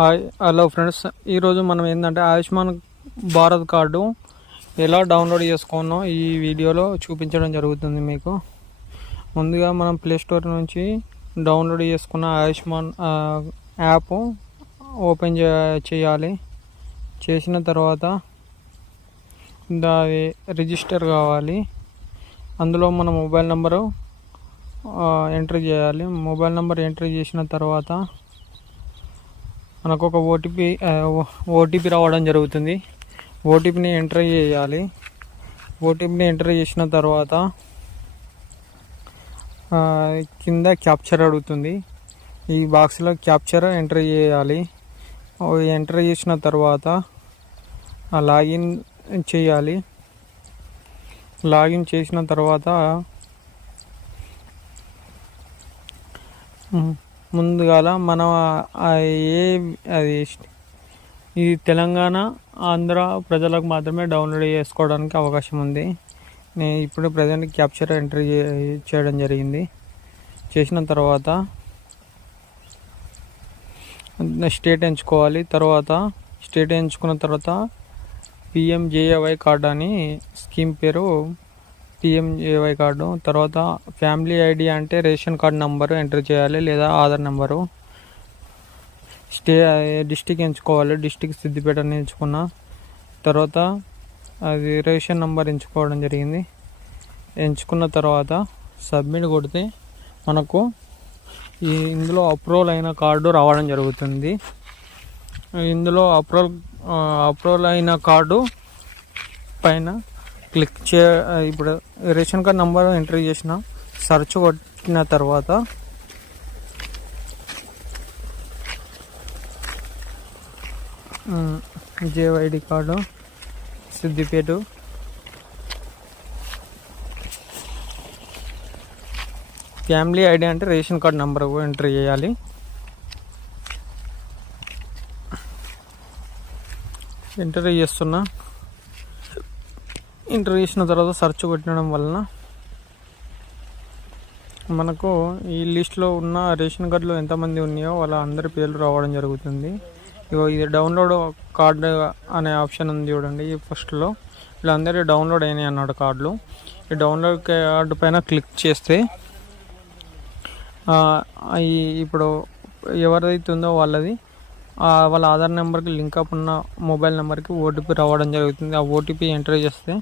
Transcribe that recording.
Hi hello friends, ఈరోజు మనం ఏంటంటే ఆయుష్మాన్ భారత్ కార్డు ఎలా డౌన్లోడ్ చేసుకోనో ఈ వీడియోలో చూపించడం జరుగుతుంది. మీకు ముందుగా మనం ప్లేస్టోర్ నుంచి డౌన్లోడ్ చేసుకున్న ఆయుష్మాన్ యాప్ ఓపెన్ చేయాలి. చేసిన తర్వాత దాని రిజిస్టర్ కావాలి. అందులో మన మొబైల్ నెంబరు ఎంట్రీ చేయాలి. మొబైల్ నెంబర్ ఎంట్రీ చేసిన తర్వాత మనకు ఒక ఓటీపీ రావడం జరుగుతుంది. ఓటీపీని ఎంటర్ చేయాలి. ఓటీపీని ఎంటర్ చేసిన తర్వాత కింద క్యాప్చర్ అడుగుతుంది. ఈ బాక్స్లో క్యాప్చర్ ఎంటర్ చేయాలి. ఎంటర్ చేసిన తర్వాత లాగిన్ చేయాలి. లాగిన్ చేసిన తర్వాత ముందుగాల మనం ఇది తెలంగాణ ఆంధ్ర ప్రజలకు మాత్రమే డౌన్లోడ్ చేసుకోవడానికి అవకాశం ఉంది. నేను ఇప్పుడు ప్రజెంట్ క్యాప్చర్ ఎంట్రీ చేయడం జరిగింది. చేసిన తర్వాత స్టేట్ ఎంచుకోవాలి. తర్వాత స్టేట్ ఎంచుకున్న తర్వాత పిఎంజేఏవై కార్డు అని స్కీమ్ పేరు పిఎంజేవై కార్డు. తర్వాత ఫ్యామిలీ ఐడి అంటే రేషన్ కార్డు నెంబరు ఎంటర్ చేయాలి లేదా ఆధార్ నెంబరు. డిస్టిక్ ఎంచుకోవాలి. డిస్టిక్ సిద్దిపేట అని ఎంచుకున్న తర్వాత అది రేషన్ నెంబర్ ఎంచుకోవడం జరిగింది. ఎంచుకున్న తర్వాత సబ్మిట్ కొడితే మనకు ఇందులో అప్రూవల్ అయిన కార్డు రావడం జరుగుతుంది. ఇందులో అప్రూవల్ అయిన కార్డు పైన క్లిక్ ఇప్పుడు రేషన్ కార్డ్ నెంబర్ ఎంట్రీ చేసిన సెర్చ్ కొట్టిన తర్వాత జేవైడి కార్డు సిద్దిపేట, ఫ్యామిలీ ఐడి అంటే రేషన్ కార్డ్ నెంబర్ ఎంట్రీ చేయాలి. ఎంటర్ చేస్తున్నా. ఎంటర్ చేసిన తర్వాత సెర్చ్ కొట్టడం వలన మనకు ఈ లిస్ట్లో ఉన్న రేషన్ కార్డులో ఎంతమంది ఉన్నాయో వాళ్ళ అందరి పేర్లు రావడం జరుగుతుంది. ఇది డౌన్లోడ్ కార్డు అనే ఆప్షన్ ఉంది చూడండి. ఈ ఫస్ట్లో వీళ్ళందరూ డౌన్లోడ్ అయినాయి అన్నాడు కార్డులు. ఈ డౌన్లోడ్ కార్డు పైన క్లిక్ చేస్తే ఇప్పుడు ఎవరైతే ఉందో వాళ్ళ ఆధార్ నెంబర్కి లింక్ అప్ ఉన్న మొబైల్ నెంబర్కి ఓటీపీ రావడం జరుగుతుంది. ఆ ఓటీపీ ఎంటర్ చేస్తే